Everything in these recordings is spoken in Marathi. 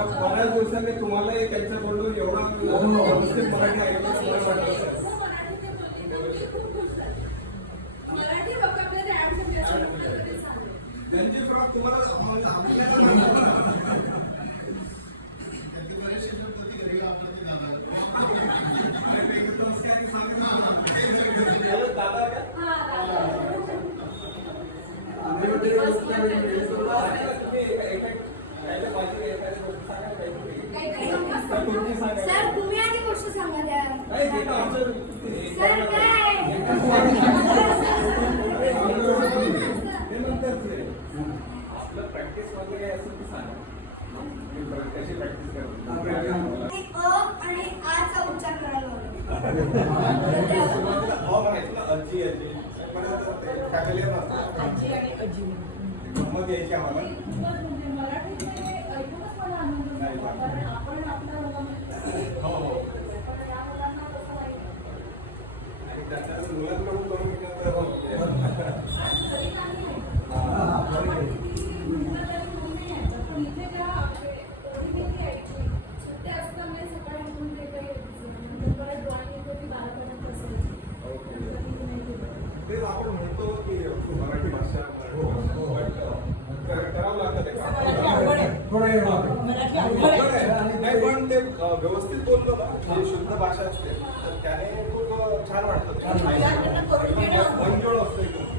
बऱ्याच दिवसांनी तुम्हालाही त्यांच्याकडून एवढा व्यवस्थित मराठी ऐकलं मला वाटतं. त्यांची फ्रॉक तुम्हाला सर तुम्ही आधी गोष्ट सांगा द्या. आपलं प्रॅक्टिस वगैरे असेल तर सांगा. कशी प्रॅक्टिस करतो आणि आचा उच्चार करायला आजी फॅमिली मग यायची आम्हाला हो हो आणि त्याच्या मुलांकडून करून तेच आपण म्हणतो की मराठी भाषा करावं लागतं नाही पण ते व्यवस्थित बोललो ना जी शुद्ध भाषा असते तर त्याने खूप छान वाटतं मनजोड असतो एकदम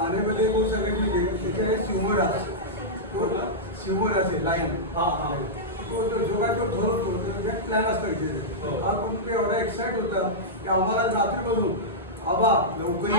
आनेमध्ये वो सगळे त्याच्याकडे शिवर असे लाईन तो जोगा तो थोडं प्लॅन असतो इथे आपण ते एवढा एक्साइट होता की आम्हाला रात्री बघू आबा लवकर